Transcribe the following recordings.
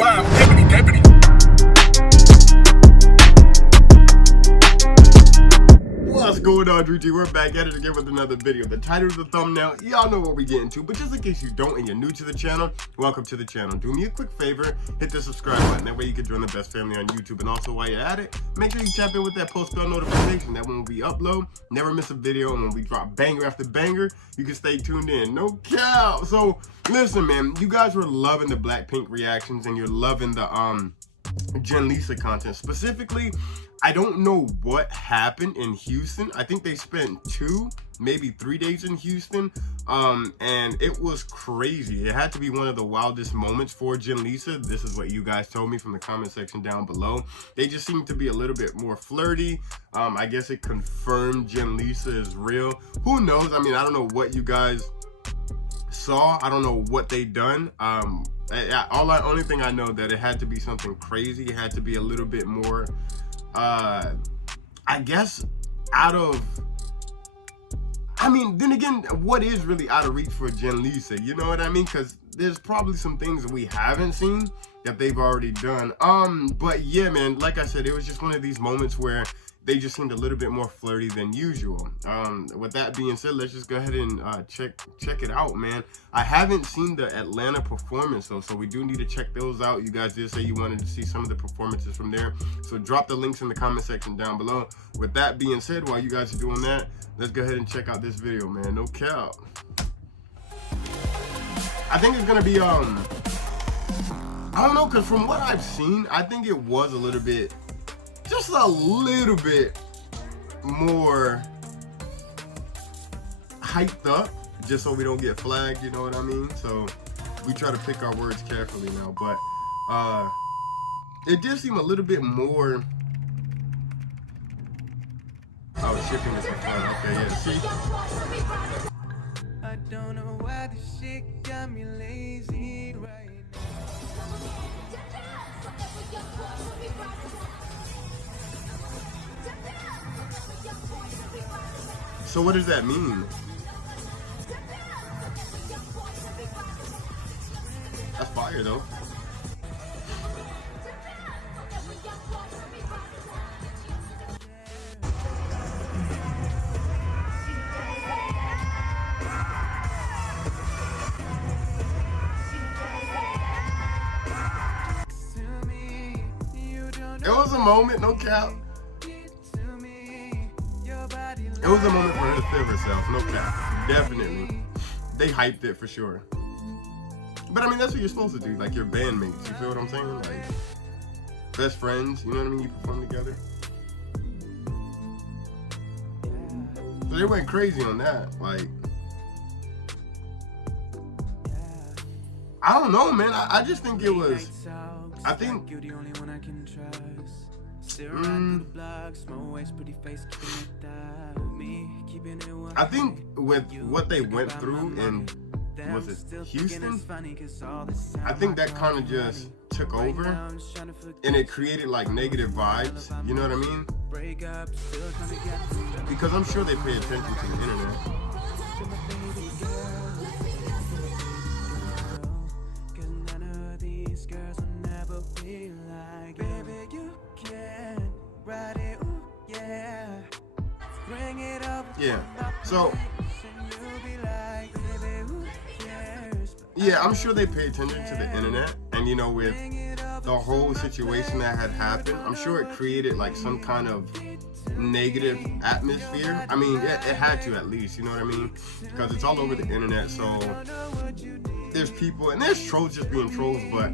Wow, deputy. What's going on, DreamTeam? We're back at it again with another video. The title of the thumbnail, y'all know what we get into, but just in case you don't and you're new to the channel, welcome to the channel. Do me a quick favor, hit the subscribe button. That way you can join the best family on YouTube. And also while you're at it, make sure you tap in with that post bell notification. That when we upload, never miss a video. And when we drop banger after banger, you can stay tuned in. No cap. So listen, man, you guys were loving the BLACKPINK reactions and you're loving the Jenlisa content. Specifically, I don't know what happened in Houston. I think they spent 2, maybe 3 days in Houston, and it was crazy. It had to be one of the wildest moments for Jenlisa. This is what you guys told me from the comment section down below. They just seemed to be a little bit more flirty. I guess it confirmed Jenlisa is real. Who knows? I mean, I don't know what you guys saw. I don't know what they done. Only thing I know that it had to be something crazy. It had to be a little bit more I guess out of, I mean, then again, what is really out of reach for Jenlisa? You know what I mean? Because there's probably some things that we haven't seen that they've already done. But yeah, man, like I said, it was just one of these moments where they just seemed a little bit more flirty than usual. With that being said, let's just go ahead and check it out, man. I haven't seen the Atlanta performance though, so we do need to check those out. You guys did say you wanted to see some of the performances from there, so drop the links in the comment section down below. With that being said, while you guys are doing that, let's go ahead and check out this video, man. No cap. I think it's gonna be I don't know, because from what I've seen, I think it was a little bit, just a little bit more hyped up, just so we don't get flagged, you know what I mean? So we try to pick our words carefully now, but it did seem a little bit more. Oh, shipping is fun. Okay, yeah, see? I don't know why this shit got me lazy right now. So what does that mean? That's fire though. It was a moment, no cap. It was a moment for her to feel herself, no cap. Definitely. They hyped it for sure. But I mean, that's what you're supposed to do, like your bandmates, you feel what I'm saying? Like, best friends, you know what I mean? You perform together. So they went crazy on that, like. I don't know, man. I just think it was, I think with what they went through in, was it Houston? I think that kind of just took over and it created like negative vibes, you know what I mean? Because I'm sure they pay attention to the internet. Yeah, so yeah, I'm sure they pay attention to the internet, and you know, with the whole situation that had happened, I'm sure it created like some kind of negative atmosphere. I mean, it had to, at least, you know what I mean? Because it's all over the internet, so there's people, and there's trolls just being trolls, but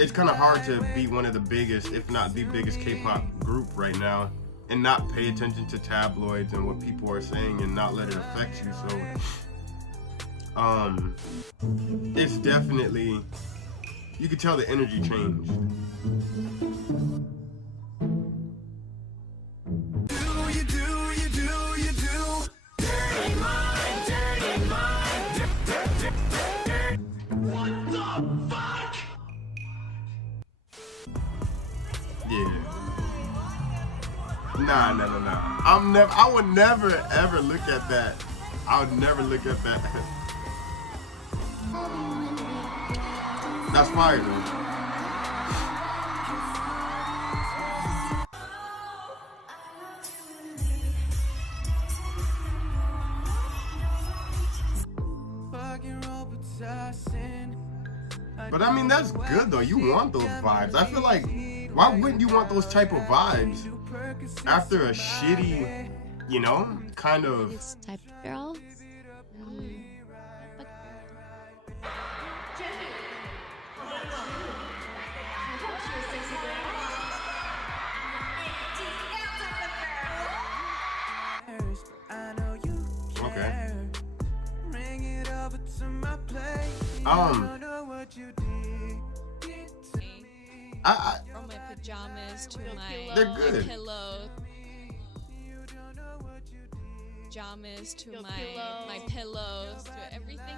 it's kind of hard to be one of the biggest, if not the biggest K-pop group right now and not pay attention to tabloids and what people are saying and not let it affect you. So it's definitely, you could tell the energy changed. Yeah. Nah. I would never ever look at that. I would never look at that. That's fire though. mean, that's good though. You want those vibes. I feel like, why wouldn't you want those type of vibes after a shitty, you know, kind of... This type of girl? Okay. From my pajamas to They're good. my pillow. Pajamas to my pillows to everything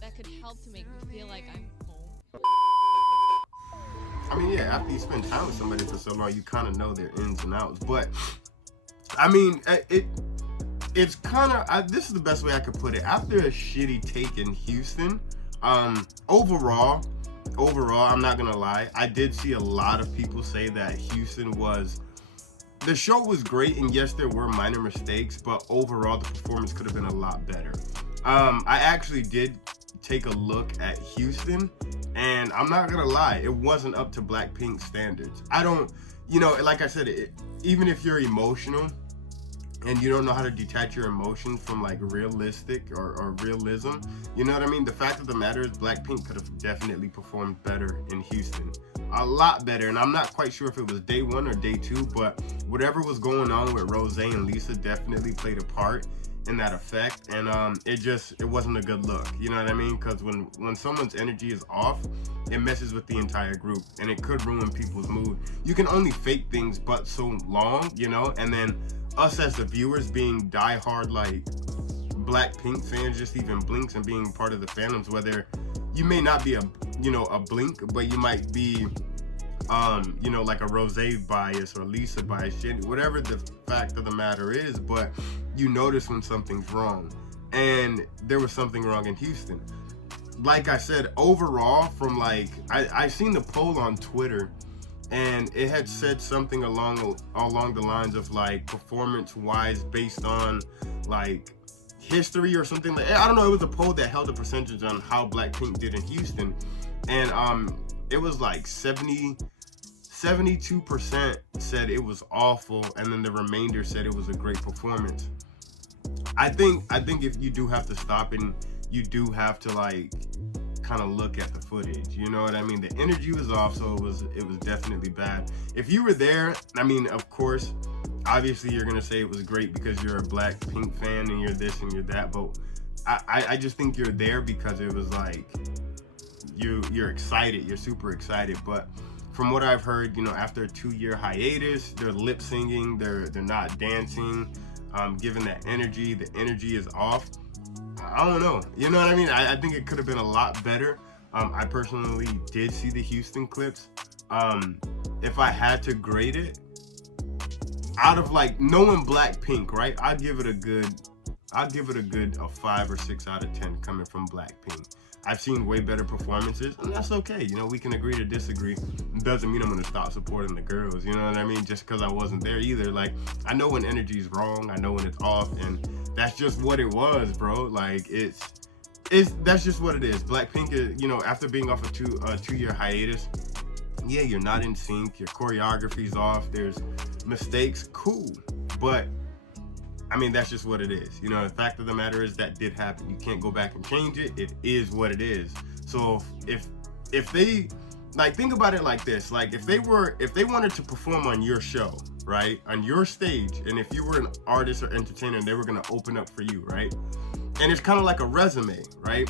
that could help to make me feel like I'm home. I mean, yeah, after you spend time with somebody for so long, you kind of know their ins and outs. But I mean, it's kind of, this is the best way I could put it. After a shitty take in Houston, overall, I'm not gonna lie, I did see a lot of people say that Houston was, the show was great, and yes, there were minor mistakes, but overall, the performance could have been a lot better. I actually did take a look at Houston, and I'm not gonna lie, it wasn't up to BLACKPINK standards. I don't, you know, like I said, even if you're emotional, and you don't know how to detach your emotions from like realistic or realism, you know what I mean? The fact of the matter is BLACKPINK could have definitely performed better in Houston. A lot better, and I'm not quite sure if it was day 1 or day 2, but whatever was going on with Rose and Lisa definitely played a part in that effect, and it wasn't a good look, you know what I mean? Because when someone's energy is off, it messes with the entire group, and it could ruin people's mood. You can only fake things but so long, you know, and then us as the viewers being diehard like BLACKPINK fans, just even blinks and being part of the fandoms, whether you may not be a blink, but you might be you know, like a Rose bias or Lisa bias, whatever the fact of the matter is, but you notice when something's wrong, and there was something wrong in Houston. Like I said, overall, from like, I seen the poll on Twitter, and it had said something along the lines of like performance-wise based on like history or something. Like, I don't know, it was a poll that held a percentage on how BLACKPINK did in Houston, and it was like 72% said it was awful, and then the remainder said it was a great performance. I think if you do have to stop and you do have to like kind of look at the footage, you know what I mean? The energy was off, so it was definitely bad. If you were there, I mean, of course, obviously you're gonna say it was great because you're a BLACKPINK fan and you're this and you're that, but I just think you're there because it was like you're excited, you're super excited. But from what I've heard, you know, after a 2-year hiatus, they're lip singing, they're not dancing, given that energy, the energy is off. I don't know, you know what I mean? I think it could have been a lot better. I personally did see the Houston clips. If I had to grade it, out of like knowing BLACKPINK, right, I'd give it a good 5 or 6 out of 10 coming from BLACKPINK. I've seen way better performances, and that's okay. You know, we can agree to disagree. It doesn't mean I'm gonna stop supporting the girls, you know what I mean? Just because I wasn't there either. Like, I know when energy's wrong, I know when it's off, and that's just what it was, bro. Like, that's just what it is. BLACKPINK is, you know, after being off a 2-year hiatus, yeah, you're not in sync, your choreography's off, there's mistakes, cool, but I mean, that's just what it is. You know, the fact of the matter is that did happen. You can't go back and change it. It is what it is. So if they, like, think about it like this, like if they wanted to perform on your show, right, on your stage, and if you were an artist or entertainer, they were gonna open up for you, right? And it's kind of like a resume, right?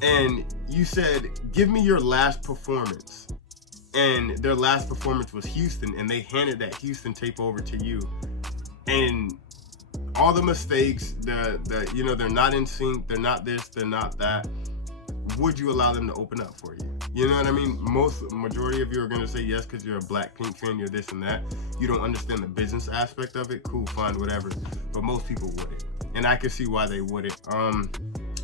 And you said, give me your last performance. And their last performance was Houston, and they handed that Houston tape over to you. And all the mistakes, you know, they're not in sync, they're not this, they're not that. Would you allow them to open up for you? You know what I mean? Majority of you are gonna say yes because you're a BLACKPINK fan, you're this and that. You don't understand the business aspect of it, cool, fine, whatever. But most people wouldn't. And I can see why they wouldn't.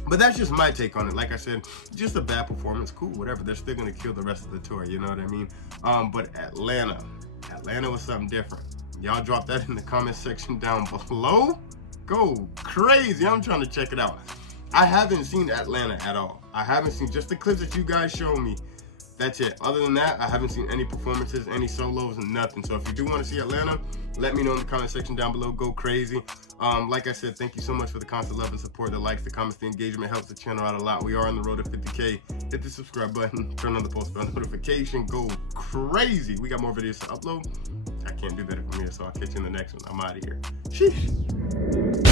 But that's just my take on it. Like I said, just a bad performance, cool, whatever. They're still gonna kill the rest of the tour, you know what I mean? But Atlanta was something different. Y'all drop that in the comment section down below. Go crazy, I'm trying to check it out. I haven't seen Atlanta at all. I haven't seen, just the clips that you guys showed me. That's it. Other than that, I haven't seen any performances, any solos, and nothing. So if you do want to see Atlanta, let me know in the comment section down below. Go crazy. Like I said, thank you so much for the constant love and support. The likes, the comments, the engagement helps the channel out a lot. We are on the road to 50K. Hit the subscribe button, turn on the post bell notification, go crazy. We got more videos to upload. I can't do that if I'm here, so I'll catch you in the next one. I'm out of here. Sheesh.